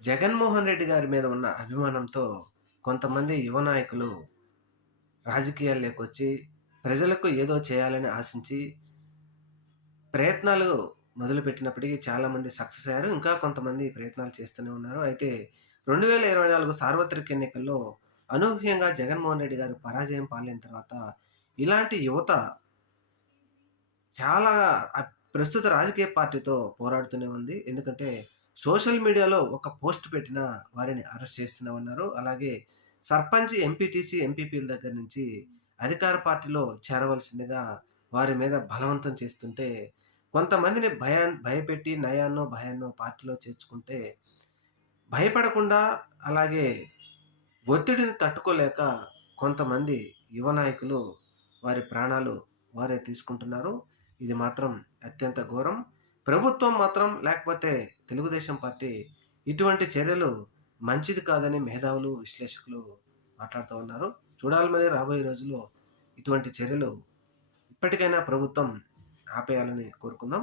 జగన్మోహన్ రెడ్డి గారి మీద ఉన్న అభిమానంతో కొంతమంది యువ నాయకులు రాజకీయాల్లోకొచ్చి ప్రజలకు ఏదో చేయాలని ఆశించి ప్రయత్నాలు మొదలుపెట్టినప్పటికీ చాలామంది సక్సెస్ అయ్యారు. ఇంకా కొంతమంది ప్రయత్నాలు చేస్తూనే ఉన్నారు. అయితే 2024 సార్వత్రిక ఎన్నికల్లో అనూహ్యంగా జగన్మోహన్ రెడ్డి గారు పరాజయం పాలైన తర్వాత ఇలాంటి యువత చాలా ప్రస్తుత రాజకీయ పార్టీతో పోరాడుతూనే ఉంది. ఎందుకంటే సోషల్ మీడియాలో ఒక పోస్ట్ పెట్టినా వారిని అరెస్ట్ చేస్తూనే ఉన్నారు. అలాగే సర్పంచ్, ఎంపీటీసీ, ఎంపీపీల దగ్గర నుంచి అధికార పార్టీలో చేరవలసిందిగా వారి మీద బలవంతం చేస్తుంటే, కొంతమందిని భయపెట్టి నయాన్నో, భయాన్నో పార్టీలో చేర్చుకుంటే, భయపడకుండా అలాగే ఒత్తిడిని తట్టుకోలేక కొంతమంది యువ నాయకులు వారి ప్రాణాలు వారే తీసుకుంటున్నారు. ఇది మాత్రం అత్యంత ఘోరం. ప్రభుత్వం మాత్రం లేకపోతే తెలుగుదేశం పార్టీ ఇటువంటి చర్యలు మంచిది కాదని మేధావులు, విశ్లేషకులు మాట్లాడుతూ ఉన్నారు. చూడాలి మరి రాబోయే రోజుల్లో ఇటువంటి చర్యలు ఇప్పటికైనా ప్రభుత్వం ఆపేయాలని కోరుకుందాం.